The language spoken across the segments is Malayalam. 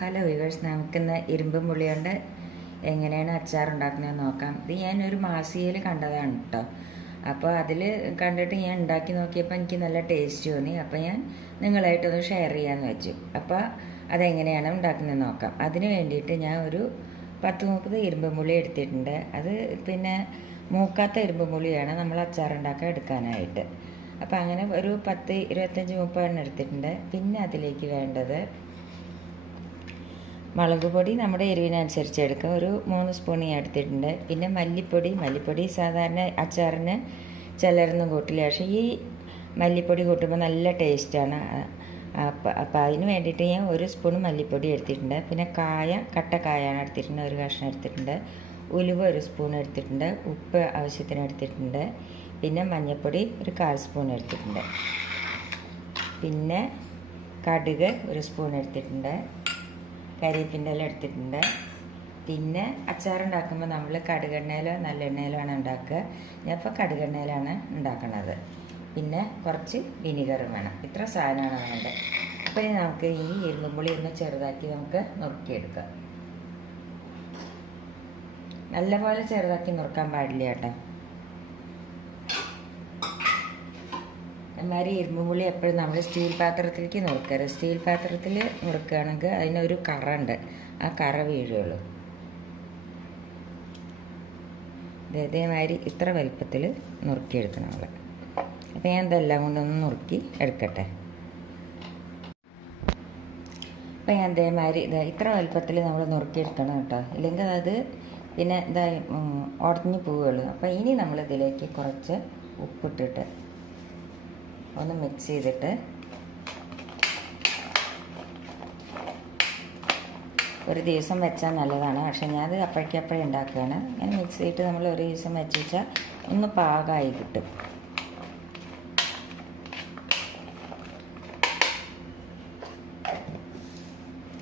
ഹലോ വ്യൂവേഴ്സ്, നമുക്കിന്ന് ഇരുമ്പ് പുളി കൊണ്ട് എങ്ങനെയാണ് അച്ചാർ ഉണ്ടാക്കുന്നതെന്ന് നോക്കാം. ഇത് ഞാനൊരു മാസികയിൽ കണ്ടതാണ് കേട്ടോ. അപ്പോൾ അതിൽ കണ്ടിട്ട് ഞാൻ ഉണ്ടാക്കി നോക്കിയപ്പോൾ എനിക്ക് നല്ല ടേസ്റ്റ് തോന്നി. അപ്പോൾ ഞാൻ നിങ്ങളായിട്ടൊന്ന് ഷെയർ ചെയ്യാമെന്ന് വെച്ചു. അപ്പോൾ അതെങ്ങനെയാണ് ഉണ്ടാക്കുന്നതെന്ന് നോക്കാം. അതിന് വേണ്ടിയിട്ട് ഞാൻ ഒരു 10-30 ഇരുമ്പ് പുളി എടുത്തിട്ടുണ്ട്. അത് പിന്നെ മൂക്കാത്ത ഇരുമ്പ് പുളിയാണ് നമ്മൾ അച്ചാർ ഉണ്ടാക്കാൻ എടുക്കാനായിട്ട്. അപ്പോൾ അങ്ങനെ ഒരു 10, 25, 30 എണ്ണം എടുത്തിട്ടുണ്ട്. പിന്നെ അതിലേക്ക് വേണ്ടത് മുളക് പൊടി നമ്മുടെ എരിവിനനുസരിച്ച് എടുക്കുക. ഒരു 3 സ്പൂൺ ഞാൻ എടുത്തിട്ടുണ്ട്. പിന്നെ മല്ലിപ്പൊടി സാധാരണ അച്ചാറിന് ചിലരൊന്നും കൂട്ടില്ല, പക്ഷേ ഈ മല്ലിപ്പൊടി കൂട്ടുമ്പോൾ നല്ല ടേസ്റ്റാണ്. അപ്പോൾ അതിന് വേണ്ടിയിട്ട് ഞാൻ 1 സ്പൂൺ മല്ലിപ്പൊടി എടുത്തിട്ടുണ്ട്. പിന്നെ കട്ട കായാണ് എടുത്തിട്ടുണ്ട്, ഒരു കഷ്ണം എടുത്തിട്ടുണ്ട്. ഉലുവ 1 സ്പൂൺ എടുത്തിട്ടുണ്ട്. ഉപ്പ് ആവശ്യത്തിന് എടുത്തിട്ടുണ്ട്. പിന്നെ മഞ്ഞൾപ്പൊടി ഒരു 1/4 സ്പൂൺ എടുത്തിട്ടുണ്ട്. പിന്നെ കടുക് 1 സ്പൂൺ എടുത്തിട്ടുണ്ട്. കരിവേപ്പിൻ്റെ ഇല എടുത്തിട്ടുണ്ട്. പിന്നെ അച്ചാറുണ്ടാക്കുമ്പോൾ നമ്മൾ കടുകെണ്ണയിലോ നല്ലെണ്ണയിലോ ആണ് ഉണ്ടാക്കുക. ഞാൻ ഇപ്പോൾ കടുകെണ്ണയിലാണ് ഉണ്ടാക്കുന്നത്. പിന്നെ കുറച്ച് വിനീഗറും വേണം. ഇത്ര സാധനമാണ് വേണ്ടത്. അപ്പോൾ ഇനി നമുക്ക് ഈ ഇരുമ്പുപുളി ഒന്ന് ചെറുതാക്കി നമുക്ക് നുറുക്കിയെടുക്കാം. നല്ലപോലെ ചെറുതാക്കി നുറുക്കാൻ പാടില്ല കേട്ടോ. എന്മാതിരി ഇരുമ്പുപുളി എപ്പോഴും നമ്മൾ സ്റ്റീൽ പാത്രത്തിലേക്ക് നുറുക്കരുത്. സ്റ്റീൽ പാത്രത്തിൽ നുറുക്കുകയാണെങ്കിൽ അതിനൊരു കറ ഉണ്ട്, ആ കറ വീഴുള്ളൂ. ഇതേമാതിരി ഇത്ര വലുപ്പത്തിൽ നുറുക്കിയെടുക്കണം നമ്മൾ. അപ്പോൾ ഞാൻ ഇതെല്ലാം കൊണ്ടൊന്ന് നുറുക്കി എടുക്കട്ടെ. അപ്പോൾ ഞാൻ ഇതേമാതിരി ഇത്ര വലുപ്പത്തിൽ നമ്മൾ നുറുക്കിയെടുക്കണം കേട്ടോ, ഇല്ലെങ്കിൽ അത് പിന്നെ ഉടഞ്ഞു പോവുകയുള്ളൂ. അപ്പോൾ ഇനി നമ്മളിതിലേക്ക് കുറച്ച് ഉപ്പിട്ടിട്ട് ഒന്ന് മിക്സ് ചെയ്തിട്ട് ഒരു ദിവസം വെച്ചാൽ നല്ലതാണ്. പക്ഷേ ഞാനത് അപ്പോഴേക്കപ്പോഴേ ഉണ്ടാക്കുകയാണ്. അങ്ങനെ മിക്സ് ചെയ്തിട്ട് നമ്മൾ ഒരു ദിവസം വെച്ച് വെച്ചാൽ ഒന്ന് പാകമായി കിട്ടും.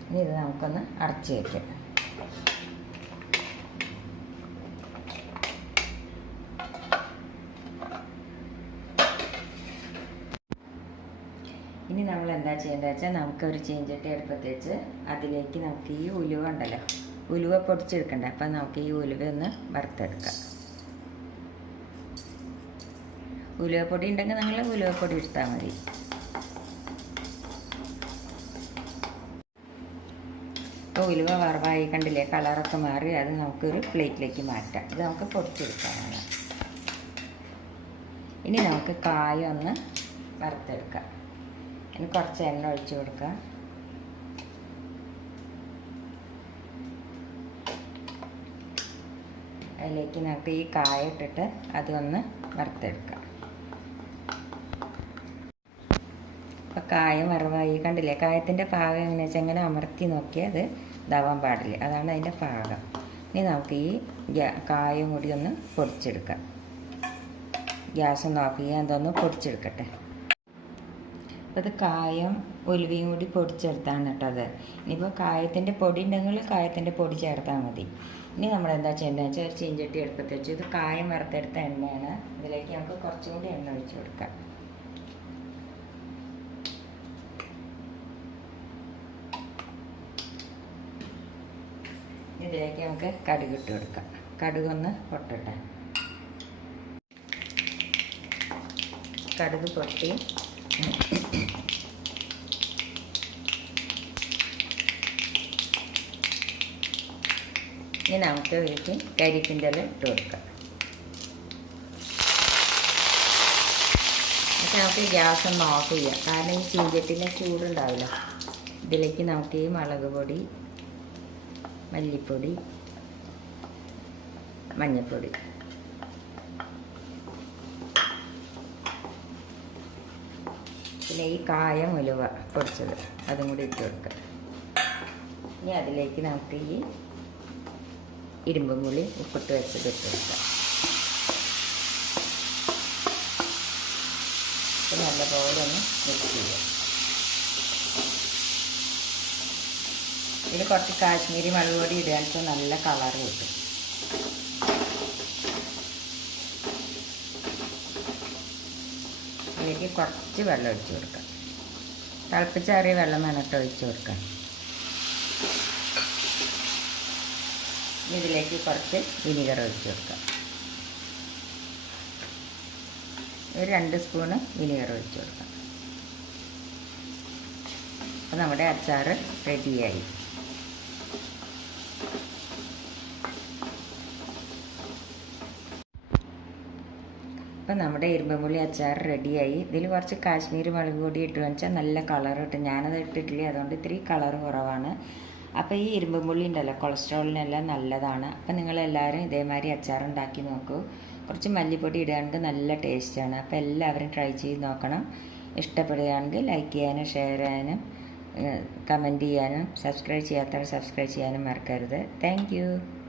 ഇനി ഇത് നമുക്കൊന്ന് അടച്ച് വയ്ക്കാം. ഇനി നമ്മൾ എന്താ ചെയ്യേണ്ടത് വെച്ചാൽ നമുക്കൊരു ചീഞ്ചട്ടി അടുപ്പത്ത് വെച്ച് അതിലേക്ക് നമുക്ക് ഈ ഉലുവ ഉണ്ടല്ലോ, ഉലുവ പൊടിച്ചെടുക്കണ്ടേ. അപ്പം നമുക്ക് ഈ ഉലുവ ഒന്ന് വറുത്തെടുക്കാം. ഉലുവപ്പൊടി ഉണ്ടെങ്കിൽ നിങ്ങൾ ഉലുവപ്പൊടി എടുത്താൽ മതി. ഇപ്പോൾ ഉലുവ വറവായി കണ്ടില്ലേ, കളറൊക്കെ മാറി. അത് നമുക്കൊരു പ്ലേറ്റിലേക്ക് മാറ്റാം. ഇത് നമുക്ക് പൊടിച്ചെടുക്കാനാണ്. ഇനി നമുക്ക് കായ ഒന്ന് വറുത്തെടുക്കാം. ഇനി കുറച്ച് എണ്ണ ഒഴിച്ച് കൊടുക്കാം. അതിലേക്ക് നമുക്ക് ഈ കായ ഇട്ടിട്ട് അതൊന്ന് വറുത്തെടുക്കാം. അപ്പോൾ കായം വറവായി കണ്ടില്ലേ. കായത്തിൻ്റെ പാകം എങ്ങനെയാണെന്ന് വെച്ചാൽ ഇങ്ങനെ അമർത്തി നോക്കിയാൽ അത് ഇതാവാൻ പാടില്ല, അതാണ് അതിൻ്റെ പാകം. ഇനി നമുക്ക് ഈ കായം കൂടി ഒന്ന് പൊടിച്ചെടുക്കാം. ഗ്യാസ് ഒന്ന് ഓഫ് ചെയ്യാൻ ഇതൊന്ന് പൊടിച്ചെടുക്കട്ടെ. അപ്പോൾ അത് കായം ഉലുവയും കൂടി പൊടിച്ചെടുത്താണ് കേട്ടോ അത്. ഇനിയിപ്പോൾ കായത്തിൻ്റെ പൊടി ഉണ്ടെങ്കിൽ കായത്തിൻ്റെ പൊടി ചേർത്താൽ മതി. ഇനി നമ്മൾ എന്താ ചെയ്യേണ്ടതെന്ന് വെച്ചാൽ ഒരു ചീഞ്ചട്ടി എടുപ്പത്ത് വെച്ചു. ഇത് കായം വറുത്തെടുത്ത എണ്ണയാണ്. ഇതിലേക്ക് നമുക്ക് കുറച്ചും കൂടി എണ്ണ ഒഴിച്ച് കൊടുക്കാം. ഇതിലേക്ക് നമുക്ക് കടുക് ഇട്ട് കൊടുക്കാം. കടുകൊന്ന് പൊട്ടട്ടെ. കടുക് പൊട്ടി ഇനി നമുക്ക് ഇതിലേക്ക് കരിവേപ്പിൻ്റെ ഇല ഇട്ട് കൊടുക്കാം. പക്ഷെ നമുക്ക് ഗ്യാസ് ഒന്ന് ഓഫ് ചെയ്യാം, കാരണം ഈ ചീഞ്ചട്ടിയിലെ ചൂടുണ്ടാവില്ല. ഇതിലേക്ക് നമുക്ക് ഈ മുളക് പൊടി, മല്ലിപ്പൊടി, മഞ്ഞൾപ്പൊടി, പിന്നെ ഈ കായം ഉലുവ പൊടിച്ചത് അതും കൂടി ഇട്ട് കൊടുക്കുക. ഇനി അതിലേക്ക് നമുക്ക് ഈ ഇരുമ്പുപുളി ഉപ്പിട്ട് വെച്ചത് ഇട്ട് കൊടുക്കാം. നല്ലപോലെ ഒന്ന് മിക്സ് ചെയ്യുക. ഇതിൽ കുറച്ച് കാശ്മീരി മുളക് പൊടി ഇടുകയാണെങ്കിൽ നല്ല കളർ കിട്ടും. അതിലേക്ക് കുറച്ച് വെള്ളം ഒഴിച്ച് കൊടുക്കാം. തിളപ്പിച്ചാറിയ വെള്ളം വേണം കേട്ടോ ഒഴിച്ച് കൊടുക്കാം. ഇതിലേക്ക് കുറച്ച് വിനീഗർ ഒഴിച്ച് കൊടുക്കാം. ഒരു 2 സ്പൂണ് വിനീഗർ ഒഴിച്ച് കൊടുക്കാം. അപ്പോൾ നമ്മുടെ അച്ചാർ റെഡിയായി. അപ്പോൾ നമ്മുടെ ഇരുമ്പുള്ളി അച്ചാർ റെഡിയായി. ഇതിൽ കുറച്ച് കാശ്മീരി മുളക് പൊടി ഇട്ട് വെച്ചാൽ നല്ല കളർ കിട്ടും. ഞാനത് ഇട്ടിട്ടില്ല, അതുകൊണ്ട് ഇത്തിരി കളർ കുറവാണ്. അപ്പോൾ ഈ ഇരുമ്പുള്ളി ഉണ്ടല്ലോ കൊളസ്ട്രോളിനെല്ലാം നല്ലതാണ്. അപ്പോൾ നിങ്ങളെല്ലാവരും ഇതേമാതിരി അച്ചാർ ഉണ്ടാക്കി നോക്കൂ. കുറച്ച് മല്ലിപ്പൊടി ഇടുകയാണെങ്കിൽ നല്ല ടേസ്റ്റാണ്. അപ്പോൾ എല്ലാവരും ട്രൈ ചെയ്ത് നോക്കണം. ഇഷ്ടപ്പെടുകയാണെങ്കിൽ ലൈക്ക് ചെയ്യാനും ഷെയർ ചെയ്യാനും കമൻറ്റ് ചെയ്യാനും സബ്സ്ക്രൈബ് ചെയ്യാത്തവർ സബ്സ്ക്രൈബ് ചെയ്യാനും മറക്കരുത്. താങ്ക്